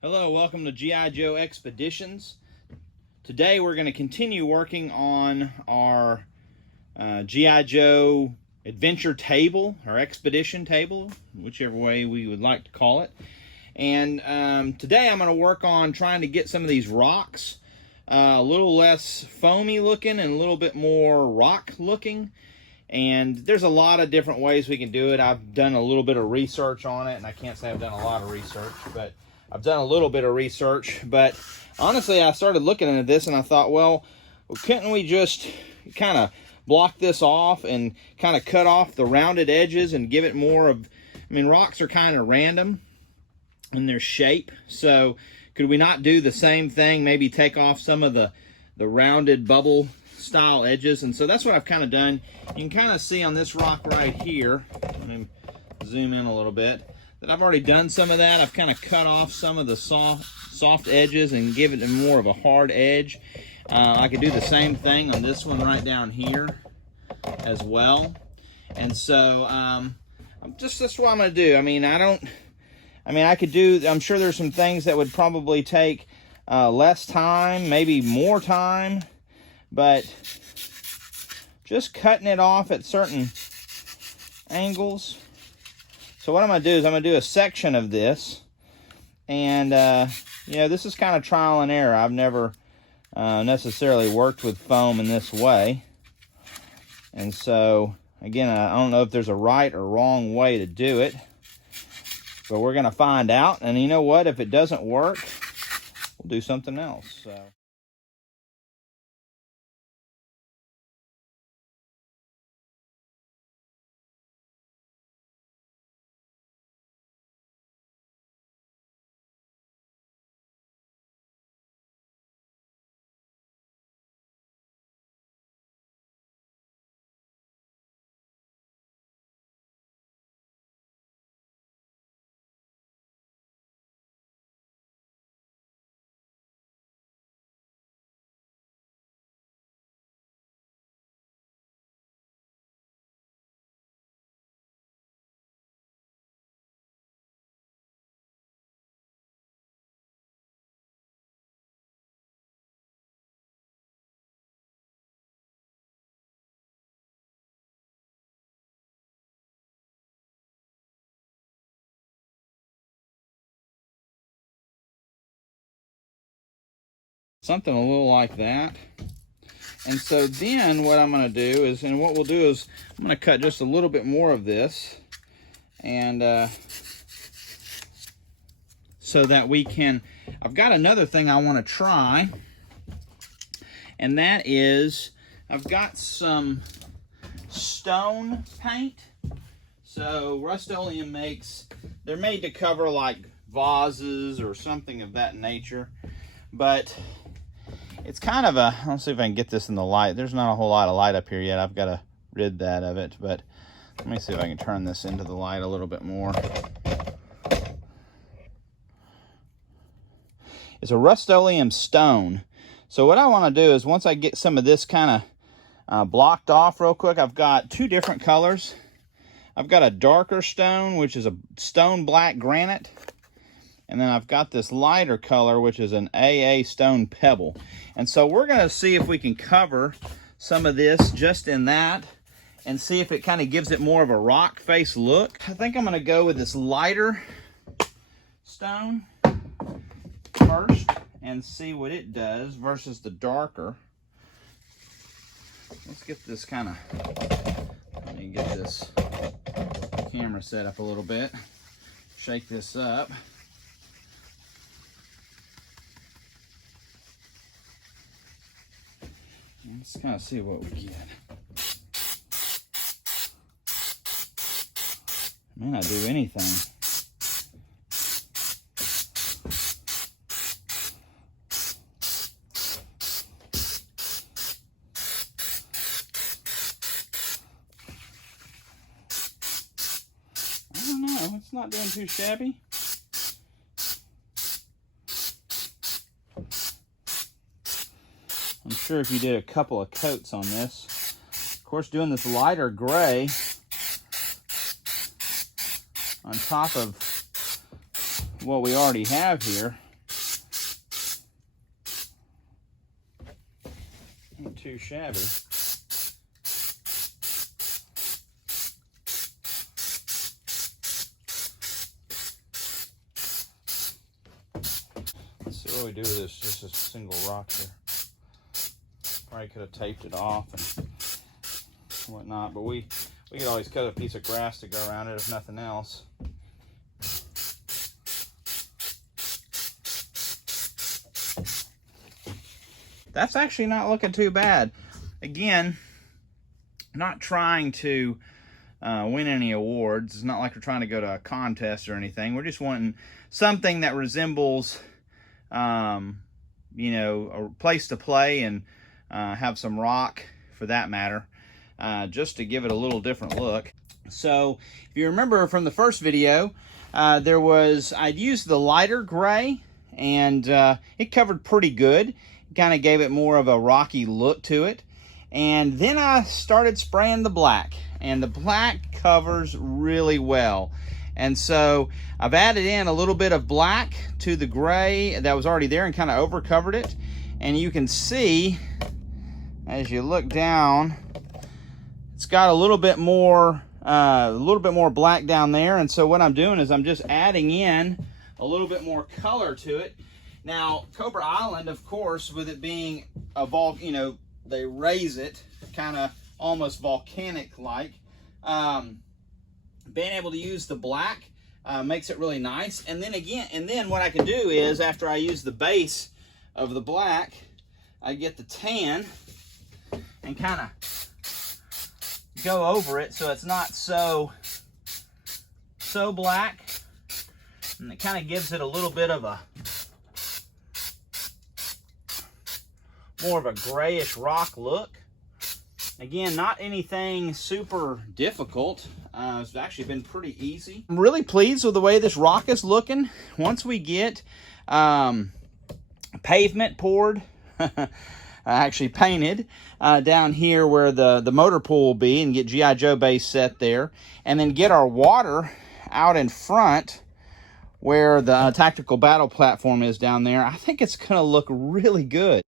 Hello, welcome to G.I. Joe Expeditions. Today we're going to continue working on our G.I. Joe adventure table, or expedition table, whichever way we would like to call it. And today I'm going to work on trying to get some of these rocks a little less foamy looking and a little bit more rock looking. And there's a lot of different ways we can do it. I've done a little bit of research on it, and I can't say I've done a lot of research, but I've done a little bit of research. But honestly, I started looking into this and I thought, well, couldn't we just kind of block this off and kind of cut off the rounded edges and give it more of, I mean, rocks are kind of random in their shape. So could we not do the same thing, maybe take off some of the rounded bubble style edges? And so that's what I've kind of done. You can kind of see on this rock right here, let me zoom in a little bit, that I've already done some of that. I've kind of cut off some of the soft edges and give it more of a hard edge. I could do the same thing on this one right down here as well. And so that's what I'm going to do. I could do, I'm sure there's some things that would probably take less time, maybe more time, but just cutting it off at certain angles. So what I'm going to do is I'm going to do a section of this, and this is kind of trial and error. I've never necessarily worked with foam in this way, and so again, I don't know if there's a right or wrong way to do it, but we're going to find out. And you know what? If it doesn't work, we'll do something else. So. Something a little like that. And so then what I'm going to do is, and what we'll do is, I'm going to cut just a little bit more of this, and so that we can, I've got another thing I want to try, and that is, I've got some stone paint. So Rust-Oleum makes, they're made to cover like vases or something of that nature, but it's kind of a, let's see if I can get this in the light. There's not a whole lot of light up here yet. I've got to rid that of it, but let me see if I can turn this into the light a little bit more. It's a Rust-Oleum stone. So what I want to do is, once I get some of this kind of blocked off real quick, I've got two different colors. I've got a darker stone, which is a stone black granite. And then I've got this lighter color, which is an AA stone pebble. And so we're going to see if we can cover some of this just in that and see if it kind of gives it more of a rock face look. I think I'm going to go with this lighter stone first and see what it does versus the darker. Let's get this kind of, let me get this camera set up a little bit. Shake this up. Let's kind of see what we get. May not do anything. I don't know. It's not doing too shabby. I'm sure if you did a couple of coats on this, of course, doing this lighter gray on top of what we already have here, too shabby. Let's see what we do with this. Just a single rock here. Probably could have taped it off and whatnot, but we could always cut a piece of grass to go around it if nothing else. That's actually not looking too bad. Again, not trying to win any awards. It's not like we're trying to go to a contest or anything. We're just wanting something that resembles, you know, a place to play and have some rock for that matter, just to give it a little different look. So if you remember from the first video, I'd used the lighter gray, and it covered pretty good. Kind of gave it more of a rocky look to it. And then I started spraying the black, and the black covers really well. And so I've added in a little bit of black to the gray that was already there and kind of over covered it. And you can see as you look down, it's got a little bit more black down there. And so what I'm doing is I'm just adding in a little bit more color to it. Now, Cobra Island, of course, with it being a you know, they raise it kind of almost volcanic-like. Being able to use the black makes it really nice. And then what I can do is, after I use the base of the black, I get the tan and kind of go over it so it's not so black. And it kind of gives it a little bit of a more of a grayish rock look. Again, not anything super difficult. It's actually been pretty easy. I'm really pleased with the way this rock is looking. Once we get pavement poured, actually painted, down here where the motor pool will be, and get G.I. Joe base set there, and then get our water out in front where the tactical battle platform is down there, I think it's going to look really good.